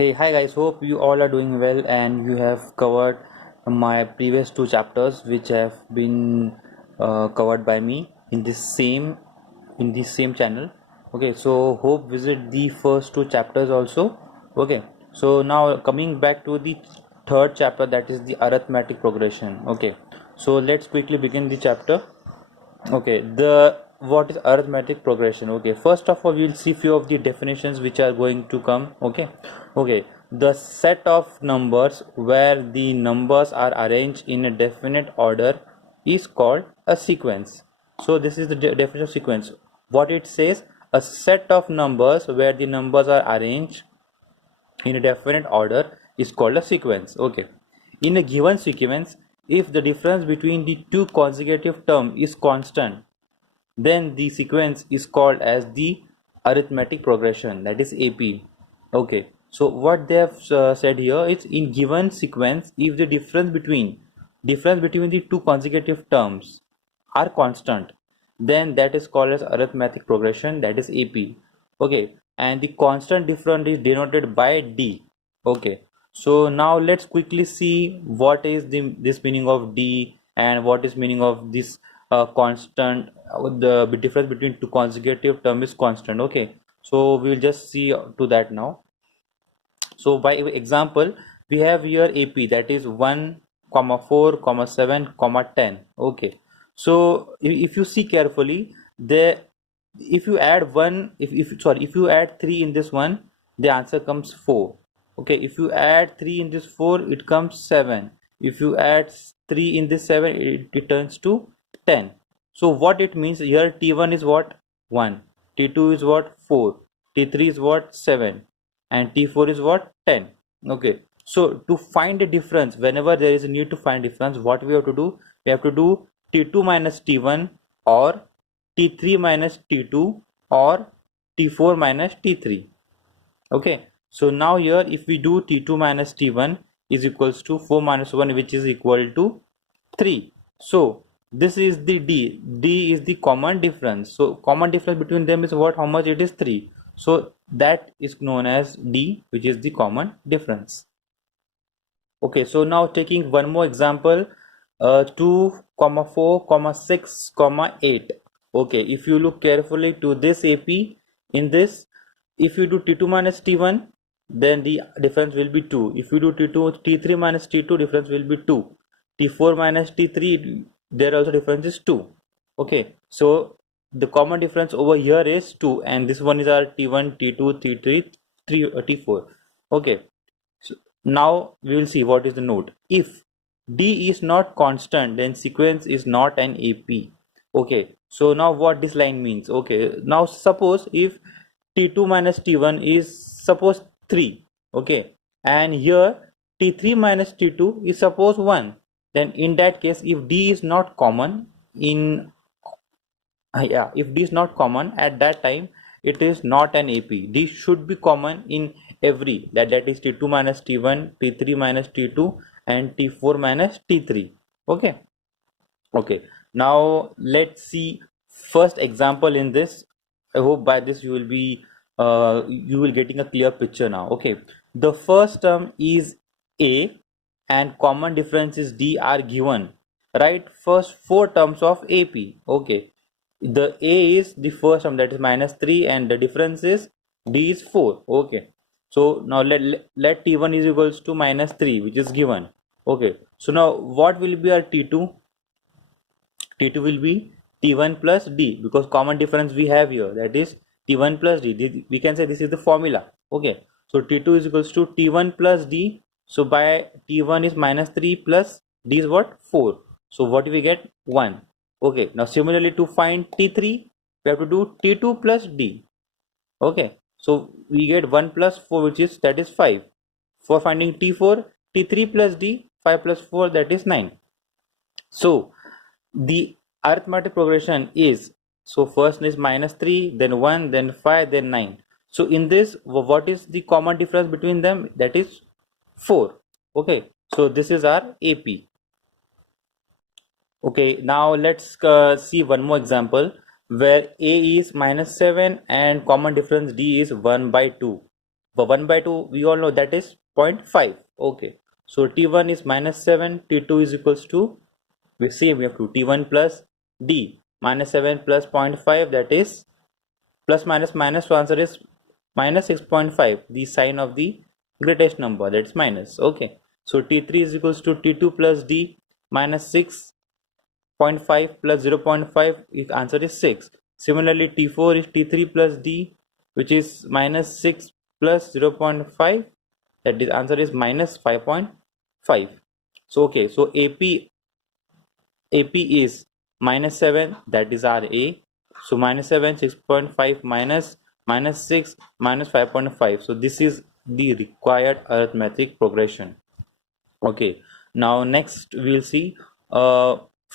Hey, hi guys, hope you all are doing well and you have covered my previous two chapters which have been covered by me in this same channel. Okay, so hope visit the first two chapters also. Okay, so now coming back to the third chapter, that is the arithmetic progression. Okay, so let's quickly begin the chapter. Okay, the what is arithmetic progression? Okay, first of all, we'll see few of the definitions which are going to come. Okay, the set of numbers where the numbers are arranged in a definite order is called a sequence. So this is the definition of sequence. What it says, a set of numbers where the numbers are arranged in a definite order is called a sequence. Okay, in a given sequence, if the difference between the two consecutive terms is constant, then the sequence is called as the arithmetic progression, that is AP. Okay, so what they have said here is, in given sequence, if the difference between the two consecutive terms are constant, then that is called as arithmetic progression, that is AP. Okay, and the constant difference is denoted by D. Okay, so now let's quickly see what is this meaning of D and what is meaning of this constant. The difference between two consecutive term is constant. Okay, so we'll just see to that now. So by example, we have here AP, that is 1 comma 4 comma 7 comma 10. Okay, so if you see carefully, there, if you add one, if you add 3 in this one, the answer comes 4. Okay, if you add 3 in this 4, it comes 7. If you add 3 in this 7, it turns to 10. So what it means here, T1 is what? 1. T2 is what? 4. T3 is what? 7. And T4 is what? 10. Okay, so to find the difference, whenever there is a need to find difference, what we have to do? We have to do T2 minus T1, or T3 minus T2, or T4 minus T3. Okay, so now here if we do T2 minus T1 is equals to 4 minus 1, which is equal to 3. So this is the D is the common difference. So common difference between them is what? How much? It is 3. So that is known as D, which is the common difference. Okay, so now taking one more example, 2 comma 4 comma 6 comma 8. Okay, if you look carefully to this AP, in this, if you do T2 minus T1, then the difference will be 2. If you do T3 minus T2, difference will be 2. T4 minus T3, there also difference is 2. Okay, so the common difference over here is 2, and this one is our T1, T2, T3, T4. Okay, so now we will see what is the note. If D is not constant, then sequence is not an AP. Okay, so now what this line means? Okay, now suppose if T2 minus T1 is suppose 3. Okay, and here T3 minus T2 is suppose 1. Then in that case, if D is not common in yeah, if D is not common at that time, it is not an AP. D should be common in every, that is T2 minus T1, T3 minus T2, and T4 minus T3. Okay, okay, now let's see first example in this. I hope by this you will getting a clear picture now. Okay, the first term is A and common difference is D are given. Right, first four terms of AP. Okay, the A is the first term, that is minus 3, and the difference is D is 4. Okay, so now let T1 is equals to minus 3, which is given. Okay, so now what will be our T2? T2 will be T1 plus D, because common difference we have here, that is T1 plus D. We can say this is the formula. Okay, so T2 is equals to T1 plus D. So by T1 is minus 3 plus D is what? 4. So what we get? 1. Okay, now similarly to find T3, we have to do T2 plus D. Okay, so we get 1 plus 4, which is, that is 5. For finding T4, T3 plus D, 5 plus 4, that is 9. So the arithmetic progression is, so first is minus 3, then 1, then 5, then 9. So in this, what is the common difference between them? That is 4. Okay, so this is our AP. Okay, now let's see one more example where A is minus 7 and common difference D is 1 by 2. For 1 by 2, we all know that is 0.5. Okay, so t1 is -7, t2 is equals to, we see we have to t1 plus d -7 plus 0.5, that is plus minus minus, so answer is minus 6.5, the sign of the greatest number, that's minus. Okay, so t3 is equals to t2 plus d minus 6.5 plus 0.5, if answer is 6. Similarly, t4 is t3 plus d, which is minus 6 plus 0.5, that is answer is minus 5.5. So okay, so AP is -7, that is our A. So -7, 6.5 minus 6 minus 5.5. So this is the required arithmetic progression. Okay, now next we'll see.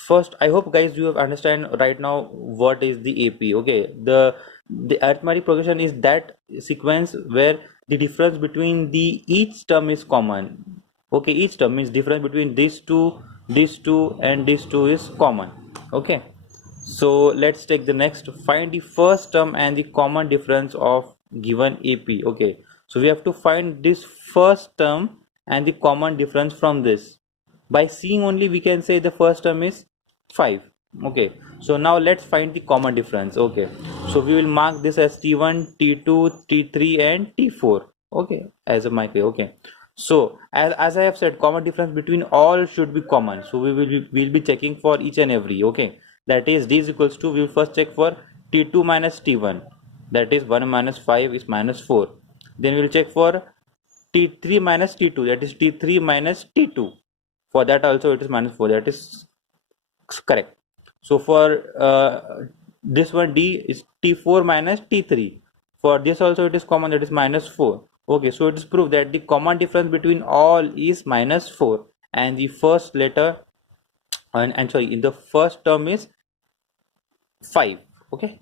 First, I hope guys you have understand right now what is the AP. Okay, the arithmetic progression is that sequence where the difference between the each term is common. Okay, each term means difference between these two and these two is common. Okay, so let's take the next. Find the first term and the common difference of given AP. Okay, so we have to find this first term and the common difference from this. By seeing only we can say the first term is 5. Okay, so now let's find the common difference. Okay, so we will mark this as t1, t2, t3 and t4. Okay, as a mic. Okay, so as I have said, common difference between all should be common, so we'll be checking for each and every. Okay, that is d is equals to, we will first check for t2 minus t1, that is 1 minus 5 is minus 4. Then we will check for t3 minus t2, that is t3 minus t2, for that also it is minus 4, that is correct. So for this one d is t4 minus t3, for this also it is common, that is minus 4. Okay, so it is proved that the common difference between all is minus 4, and the first letter and sorry, in the first term is 5. Okay,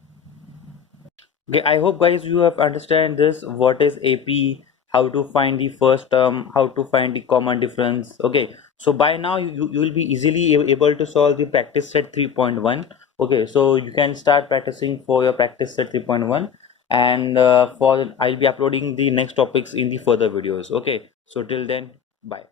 okay, I hope guys you have understand this, what is AP, how to find the first term, how to find the common difference. Okay, so by now you will be easily able to solve the practice set 3.1. Okay, so you can start practicing for your practice set 3.1, and for I'll be uploading the next topics in the further videos. Okay, so till then, bye.